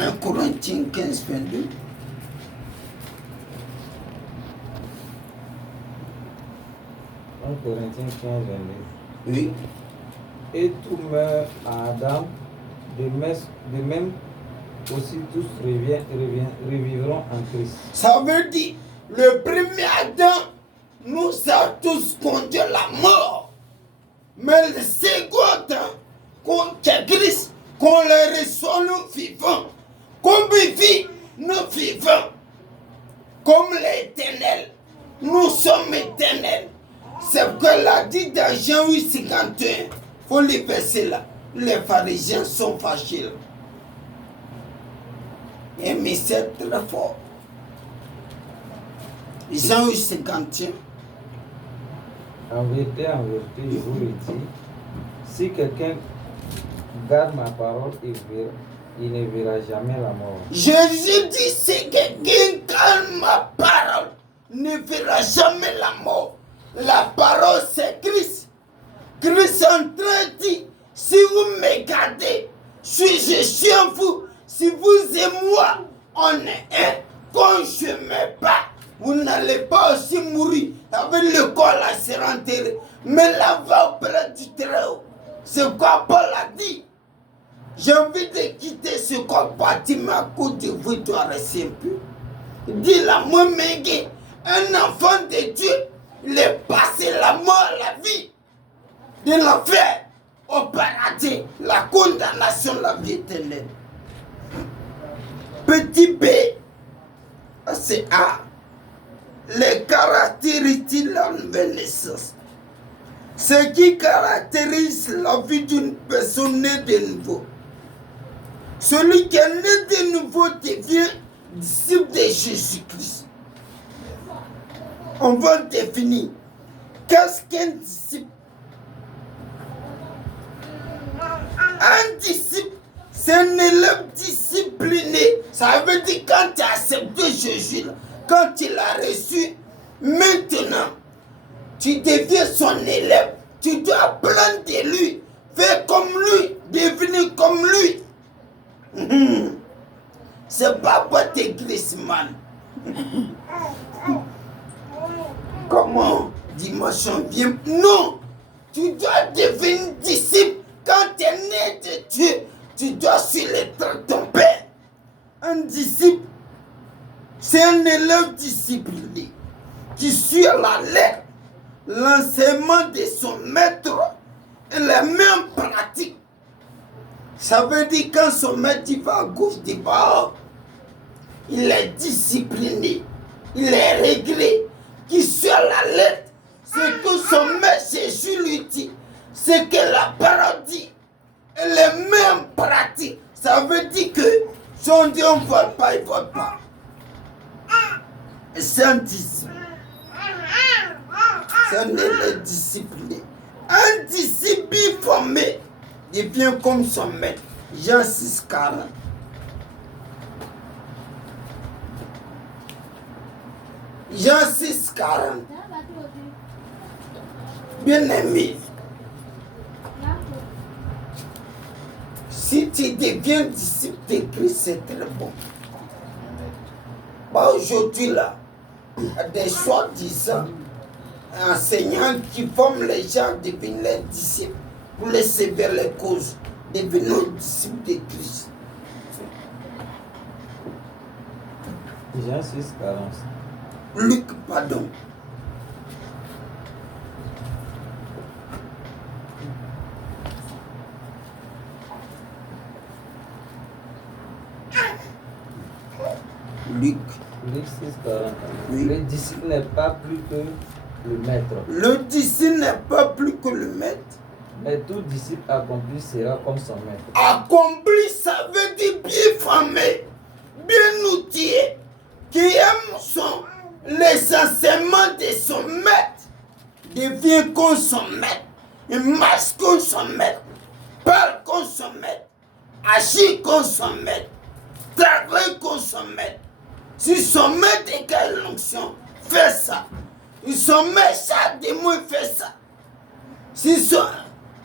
1 Corinthiens 15, 22. Corinthiens 15, 22. Oui. Et tout meurt à Adam, de même aussi tous revivront en Christ. Ça veut dire, le premier Adam nous a tous conduit à la mort. Mais le second Adam, c'est Christ, qu'on le reçoit nous vivants. Comme il vit, nous vivons. Comme l'Éternel, nous sommes éternels. C'est ce que l'a dit dans Jean 8, 51. Il faut les verser là. Les pharisiens sont fâchés là. Et mais c'est très fort. Jean 8, 51. En vérité, je vous le dis, si quelqu'un garde ma parole, il ne verra jamais la mort. Jésus dit, si quelqu'un garde ma parole, ne verra jamais la mort. La parole, c'est Christ. Christ en train dit, si vous me gardez, si je suis en vous, si vous et moi, on est un. Quand je ne meurs pas, vous n'allez pas aussi mourir. Avec le corps là, c'est enterré. Mais là, va auprès du Très-Haut. C'est quoi Paul a dit. J'ai envie de quitter ce corps bâtiment à cause de vous, doit rester un peu. Dis la moi, un enfant de Dieu, il est passé la mort à la vie. De l'enfer au paradis, la condamnation, la vie éternelle. Petit B, c'est A. Les caractéristiques de la nouvelle naissance. Ce qui caractérise la vie d'une personne née de nouveau. Celui qui est né de nouveau devient disciple de Jésus-Christ. On va définir. Qu'est-ce qu'un disciple? Un disciple, c'est un élève discipliné. Ça veut dire quand tu as accepté Jésus, quand tu l'as reçu, maintenant, tu deviens son élève. Tu dois apprendre de lui, faire comme lui, devenir comme lui. C'est pas pour tes glissement. Comment dimanche on vient? Non, tu dois devenir disciple. Quand tu es né de Dieu, tu dois suivre les traits de ton père. Un disciple, c'est un élève discipliné qui suit à la lettre l'enseignement de son maître et les mêmes pratiques. Ça veut dire quand son maître va à gauche du bord, il est discipliné, il est réglé, qui suit à la lettre ce que son maître Jésus lui dit, ce que la parole dit, et les mêmes pratiques. Ça veut dire que si on dit on ne vole pas, il ne vole pas. C'est un disciple. C'est un élève discipliné. Un disciple formé devient comme son maître. Jean 6, 40. Jean 6, 40. Bien-aimé, si tu deviens disciple de Christ, c'est très bon. Bah, aujourd'hui, là, il y a des soi-disant enseignants qui forment les gens à devenir les disciples pour les sévères les causes, devenir disciples de Christ. Jean 6, 40. Luc, pardon. Luc. Luc 6, 40. Oui. Le disciple n'est pas plus que le maître. Le disciple n'est pas plus que le maître. Mais tout disciple accompli sera comme son maître. Accompli, ça veut dire bien formé, bien outillé, qui aime les enseignements de son maître, devient comme son maître, il marche comme son maître, parle comme son maître, agit comme son maître, travaille comme son maître. Si son maître est quelle l'onction, fais ça. Si son maître chaque démon fait ça. Si son,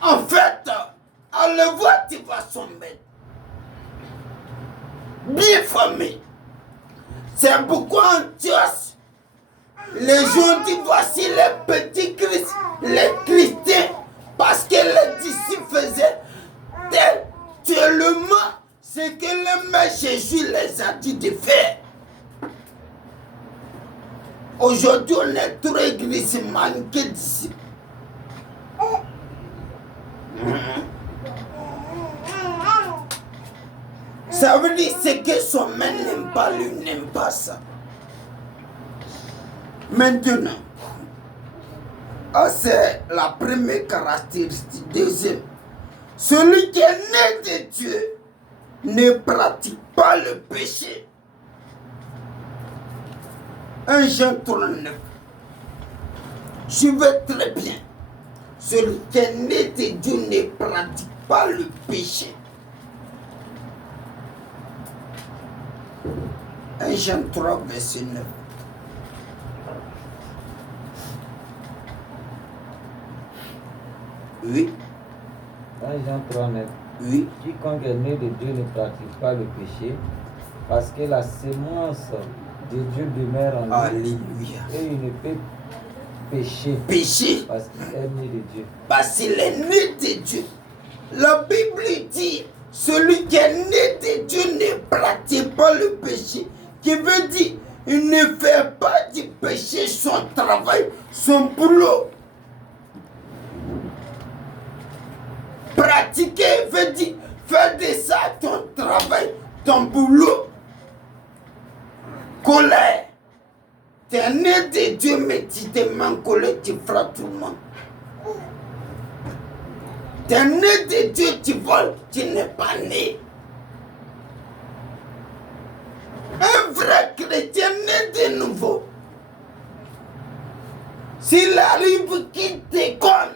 en fait, à le voir, tu vas son maître. bien formé. C'est pourquoi Antioche, les gens disent voici les petits Christ, les chrétiens, parce que les disciples faisaient tellement ce que le Maître Jésus les a dit de faire. Aujourd'hui, on est trop église manqué disciples. Ça veut dire ce que son maître n'aime pas, lui n'aime pas ça. Maintenant, c'est la première caractéristique. Deuxième, celui qui est né de Dieu ne pratique pas le péché. 1 Jean 39. Suivez très bien. Celui qui est né de Dieu ne pratique pas le péché. 1 Jean 3, verset 9. Oui. 1 Jean 3, 9. Oui. Quiconque est né de Dieu ne pratique pas le péché, parce que la sémence de Dieu demeure en lui. Alléluia. Et il ne peut pécher. Péché. Parce qu'il est né de Dieu. Parce qu'il est né de Dieu. La Bible dit, celui qui est né de Dieu ne pratique pas le péché. Qui veut dire, il ne fait pas du péché son travail, son boulot. Pratiquer veut dire faire de ça ton travail, ton boulot. Colère. Tu es né de Dieu, mais tu te mets en colère, tu feras tout le monde. Tu es né de Dieu, tu voles, tu n'es pas né. Un vrai chrétien né de nouveau, s'il arrive qu'il déconne,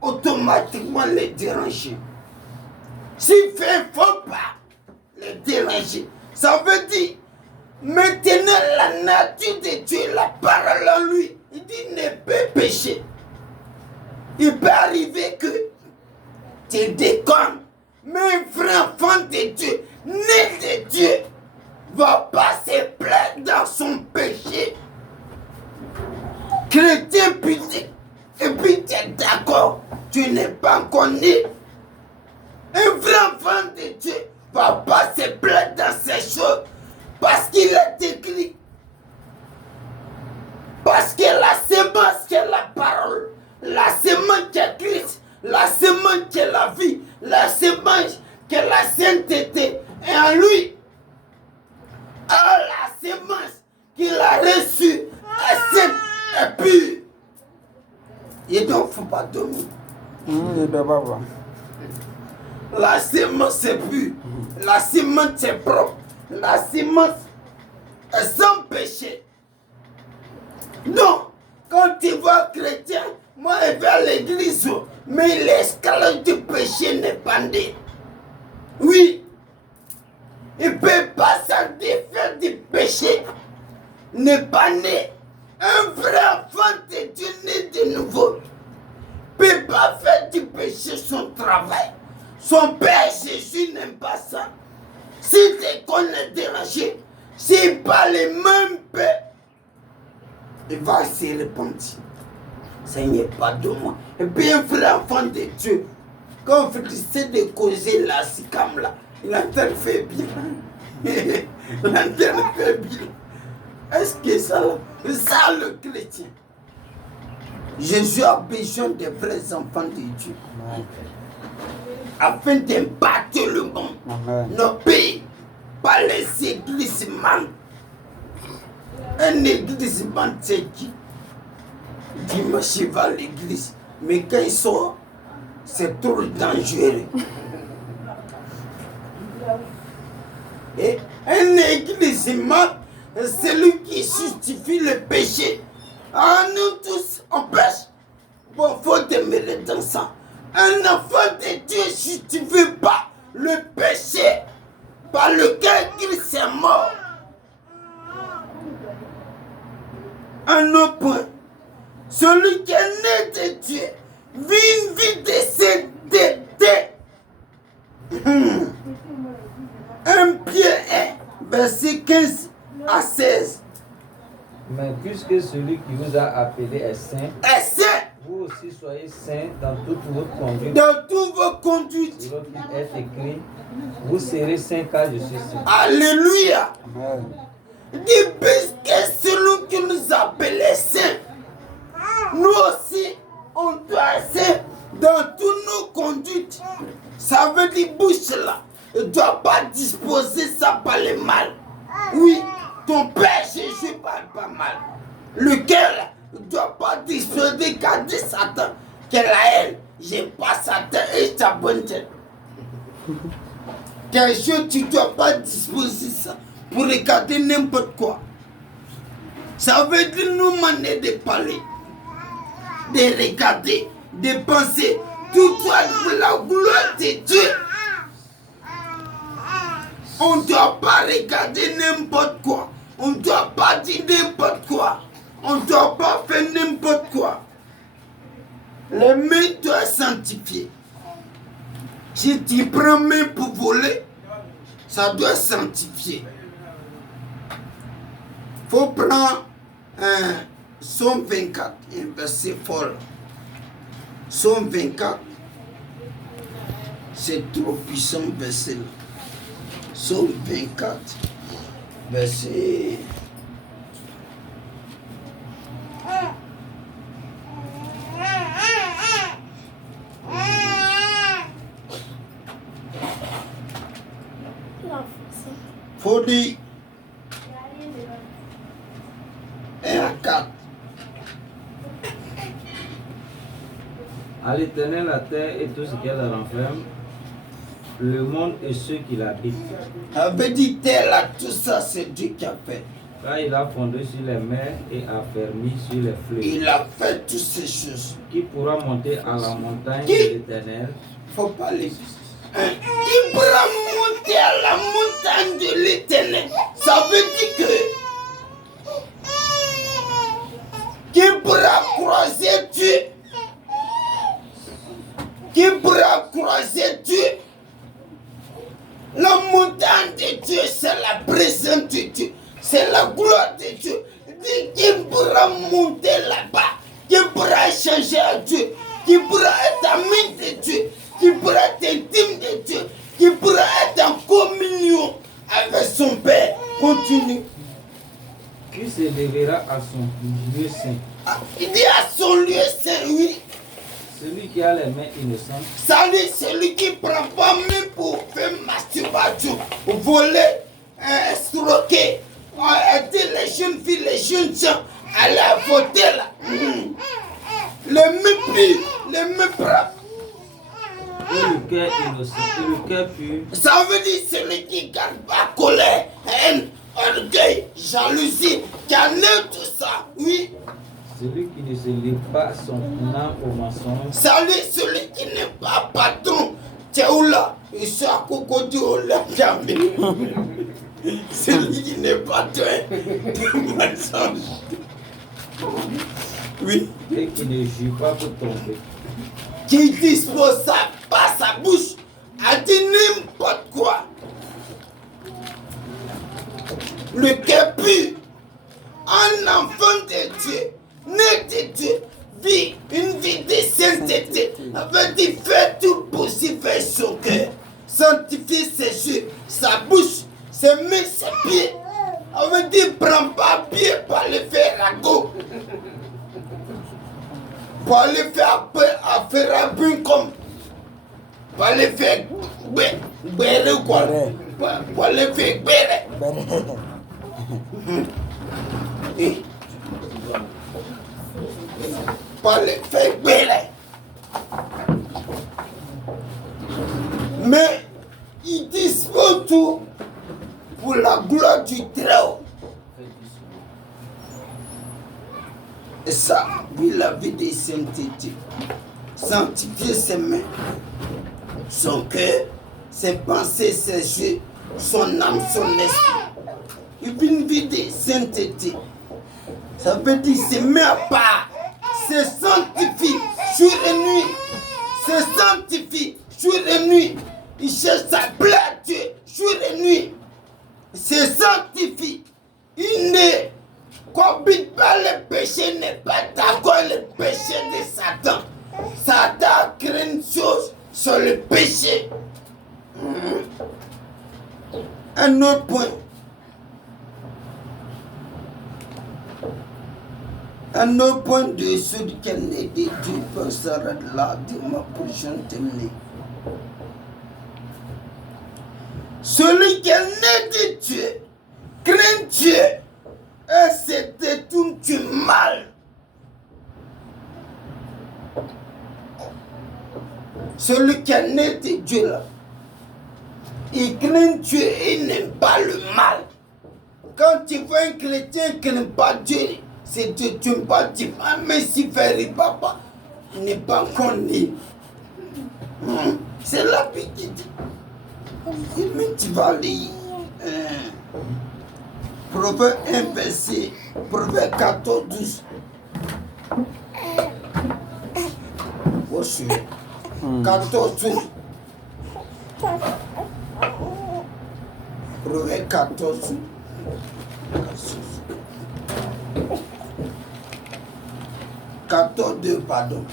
automatiquement le déranger. S'il fait faux pas, le déranger. Ça veut dire, maintenant la nature de Dieu, la parole en lui, il dit ne peut pécher. Il peut arriver que tu déconnes, mais un vrai enfant de Dieu, né de Dieu, va pas se plaindre dans son péché. Chrétien pudique, et puis tu es d'accord, tu n'es pas encore né. Un vrai enfant de Dieu va pas se plaindre dans ces choses parce qu'il est écrit. Parce que la semence qui est la parole, la semence qui est Christ, la semence qui est la vie, la semence qui est la sainteté est en lui. Alors la semence qu'il a reçue est sainte et pure. Il ne faut pas dormir. La semence est pure, la semence est propre, la semence est sans péché. Non, quand tu vois chrétien, moi je vais à l'église, mais l'escalade du péché n'est pas né. Oui, il ne peut pas s'en défaire du péché, n'est pas né. Un vrai enfant de Dieu né de nouveau ne peut pas faire du péché son travail. Son Père Jésus n'aime pas ça. Si tu connais déranger, s'il parle même peu, il va se répondre. Seigneur, pardonne-moi. Et puis un vrai enfant de Dieu, quand vous essayez de causer la sicam là, il a tel fait bien. Il a tel fait bien. Est-ce que ça le chrétien? Jésus a besoin des vrais enfants de Dieu. Afin d'impacter le monde. Nos pays, pas les églises man. Un église man, c'est qui? Dimanche, il va à l'église. Mais quand il sort, c'est trop dangereux. Et un église man, c'est lui qui justifie le péché. Ah, nous tous, on pêche. Bon, faut demeurer dans ça. Un enfant de Dieu ne justifie pas le péché par lequel Christ est mort. Un autre point. Celui qui est né de Dieu vit une vie de sainteté. Un pied Verset 15 à 16. Mais puisque celui qui vous a appelé est saint, vous aussi soyez saints dans toute votre conduite. Dans toutes vos conduites. Selon qu'il est écrit, vous serez saints car je suis saint. Alléluia. Dit puisque celui qui nous appelle est saint, nous aussi, on doit être saint dans toutes nos conduites. Ça veut dire bouche là. Ne doit pas disposer ça par le mal. Oui, ton père Jésus parle pas mal. Lequel ne doit pas disposer qu'à dit Satan. Quelle a elle? J'ai pas Satan et ta bonne tête. Quelque chose, tu ne dois pas disposer ça pour regarder n'importe quoi. Ça veut dire nous manière de parler, de regarder, de penser. Tout soit pour la gloire de Dieu. On ne doit pas regarder n'importe quoi. On ne doit pas dire n'importe quoi. On ne doit pas faire n'importe quoi. Les mains doivent sanctifier. Si tu prends main pour voler, ça doit sanctifier. Il faut prendre Somme 24, un verset fort. Somme 24, c'est trop puissant verset là. Somme 24, verset... Faut dire 1 à 4. À l'Éternel la terre et tout ce qu'elle renferme, le monde et ceux qui l'habitent. Avait dit terre là, tout ça c'est Dieu qui a fait. Car il a fondé sur les mers et a fermé sur les fleuves. Il a fait toutes ces choses. Qui pourra monter à la montagne Qui? de l'Éternel? Faut pas les... Qui pourra monter à la montagne de l'Éternel? Ça veut dire que... Qui pourra croiser Dieu? Qui pourra croiser Dieu? La montagne de Dieu, c'est la présence de Dieu. C'est la gloire de Dieu. Qui pourra monter là-bas? Qui pourra échanger à Dieu? Qui pourra être ami de Dieu? Qui pourra être intime de Dieu? Qui pourra être en communion avec son Père? Continue. Qui se lèvera à son lieu saint? Il dit à son lieu saint, oui. Celui qui a les mains innocentes. Salut, celui qui ne prend pas main pour faire masturbation, voler, escroquer, aider les jeunes filles, les jeunes gens à la voter là. Les mépris, les mépris. Et le cœur innocent, et le cœur pur. Ça veut dire celui qui garde pas colère, haine, orgueil, jalousie, qui enlève tout ça, oui. Celui qui ne se livre pas son âme au mensonge. Salut, celui qui n'est pas patron. Théoula, il soit à Cocody au Lacamé. Celui qui n'est pas de mensonge. Oui. Et qui ne jure pas pour tomber. Qui dispose pas sa bouche à dire n'importe quoi. Le cœur pur, un enfant de Dieu, né de Dieu, vit une vie de sainteté, avec dit faire tout possible vers son cœur, sanctifier ses yeux, sa bouche, ses mains, ses pieds, avec dit prends pas pied par le faire ragot, pour aller faire un peu comme, pour aller faire béré quoi, pour aller faire béré. Pas les faire béré. Mais il dispose tout pour la gloire du Très-Haut. Et ça, oui, la vie de sainteté. Sanctifier ses mains, son cœur, ses pensées, ses yeux, son âme, son esprit. Il vit une vie de sainteté. Ça veut dire se met à part, se sanctifie jour et nuit. Se sanctifie jour et nuit. Il cherche sa plaie à Dieu jour et nuit. Se sanctifie. Il ne cohabite pas le péché, n'est pas d'accord le péché de Satan. Satan crée une chose sur le péché. Un autre point. Un autre point de celui qui est né de Dieu peut s'arrêter là, dis-moi pour terminer. Celui qui est né de Dieu, craint Dieu, et se détourne du mal. Celui qui est né de Dieu là, il craint Dieu et il n'aime pas le mal. Quand tu vois un chrétien qui n'aime pas Dieu, c'est Dieu, tu n'aimes pas Dieu. Mais si frère et papa n'est pas connu, c'est la vie qui dit. Mais tu vas lire Proverbe 1 verset, Proverbe 14, 12. Voici 14, 12. Proverbe 14, 12. 14, 2, pardon.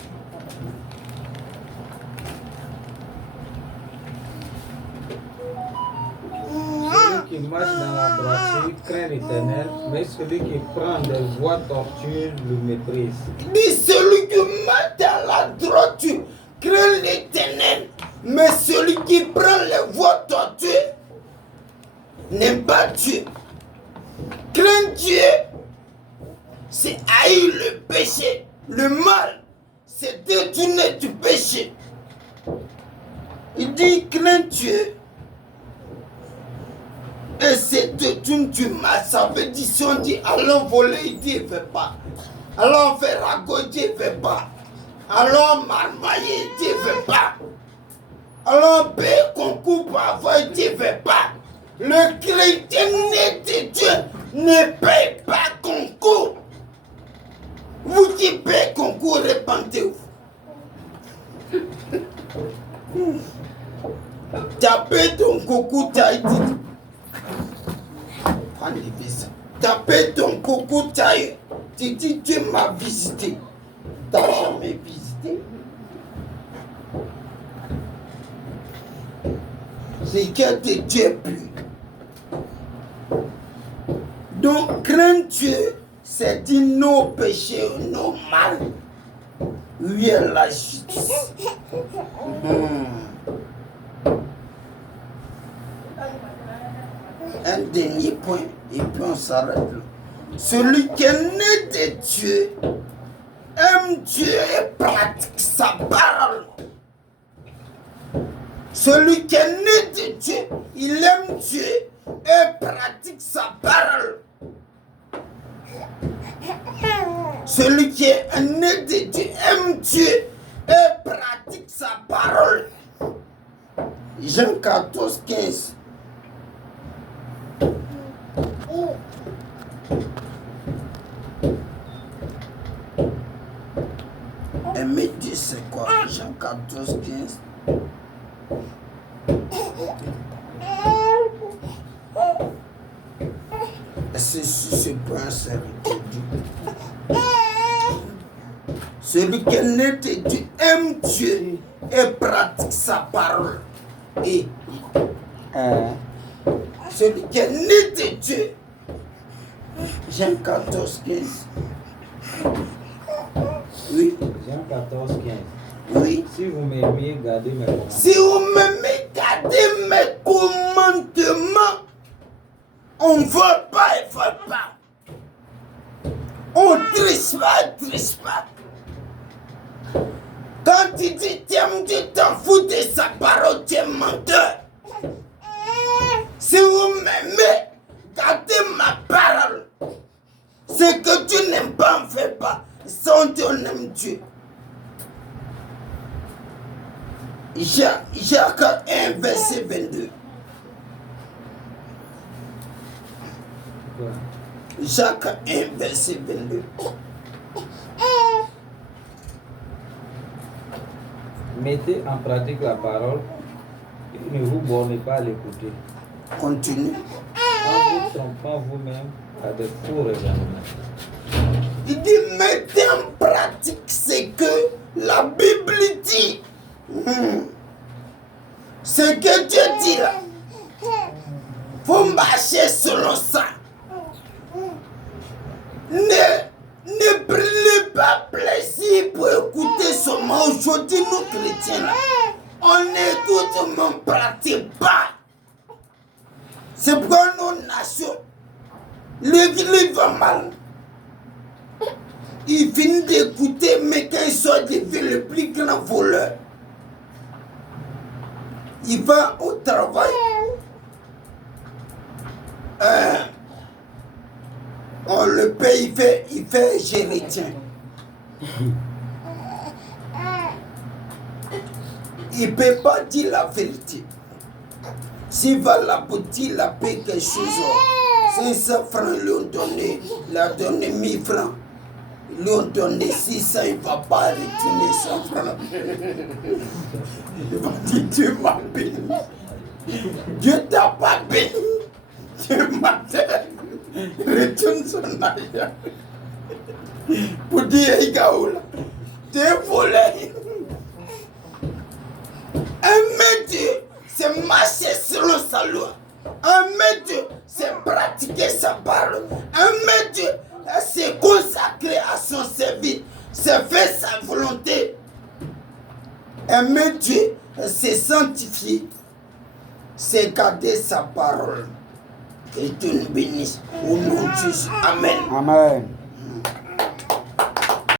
Celui qui marche dans la droiture craint l'Éternel, mais celui qui prend des voies tortueuses le méprise. Il dit celui qui marche dans la droiture craint l'Éternel, mais celui qui prend les voies tortueuses n'aime pas Dieu. Craindre Dieu, c'est haïr le péché. Le mal, c'est détourner du péché. Il dit craindre Dieu et c'est détourner du mal. Ça veut dire si on dit allons voler, il dit il ne fait pas. Allons faire ragot, il dit il ne fait pas. Allons marmailler, il dit il ne fait pas. Allons payer concours pour avoir, il dit il ne fait pas. Le chrétien né de Dieu ne paye pas concours. Vous qui payez concours, répentez-vous. Tu as payé ton concours, tu as été. Prends les visas. Tu as payé ton concours, tu as eu. Tu dis Dieu m'a visité. Tu n'as jamais visité. C'est que de Dieu plus. Donc, craindre Dieu, c'est dire nos péchés, nos mal. Oui, la justice. Un dernier point, et puis on s'arrête là. Celui qui est né de Dieu aime Dieu et pratique sa parole. Celui qui est né de Dieu, il aime Dieu et pratique sa parole. Celui qui est né de Dieu aime Dieu et pratique sa parole. Jean 14, 15. Aimer Dieu, c'est quoi? Jean 14, 15. C'est sur ce point, c'est Dieu. Celui qui est né de Dieu aime Dieu et pratique sa parole. Et celui qui est né de Dieu, Jean 14, 15. Oui. Jean 14, 15. Oui. Si vous m'aimiez, gardez mes commandements. Si vous m'aimez, gardez mes commandements. On ne vole pas, il ne vole pas. On ne triche pas. Quand tu dis tu aimes Dieu, t'en fous de sa parole, tu es menteur. Si vous m'aimez, gardez ma parole. Ce que tu n'aimes pas, ne fais pas. Sans Dieu, on aime Dieu. Jacques 1, verset 22. Jacques 1, verset 22. Mettez en pratique la parole et ne vous bornez pas à l'écouter. Continue. En trompant vous-même à de faux raisonnements. Il dit, mettez en pratique ce que la Bible dit. Ce que Dieu dit là. Faut marcher selon ça. Ne prenez pas plaisir pour écouter seulement aujourd'hui nous chrétiens là. On écoute mais on ne pratique pas. C'est pourquoi nos nations, l'église va mal. Il finit d'écouter, mais quand il sort, il devient le plus grand voleur. Il va au travail. On le paye, il fait gérétien. Il ne peut pas dire la vérité. S'il va à la boutique, il a payé quelque chose. 500 francs, ils lui ont donné. Il a donné 1000 francs. Ils lui ont donné 600, il ne va pas retourner 100 francs. Il va dire, Dieu m'a béni. Dieu t'a pas béni. Dieu m'a béni. Retourne son argent. Pour dire, Igaoula, tu es volé. Aimer Dieu, c'est marcher selon sa loi. Aimer Dieu, c'est pratiquer sa parole. Aimer Dieu, c'est consacrer à son service. C'est faire sa volonté. Aimer Dieu, c'est sanctifier. C'est garder sa parole. Que Dieu nous bénisse. Au nom de Jésus. Amen. Amen.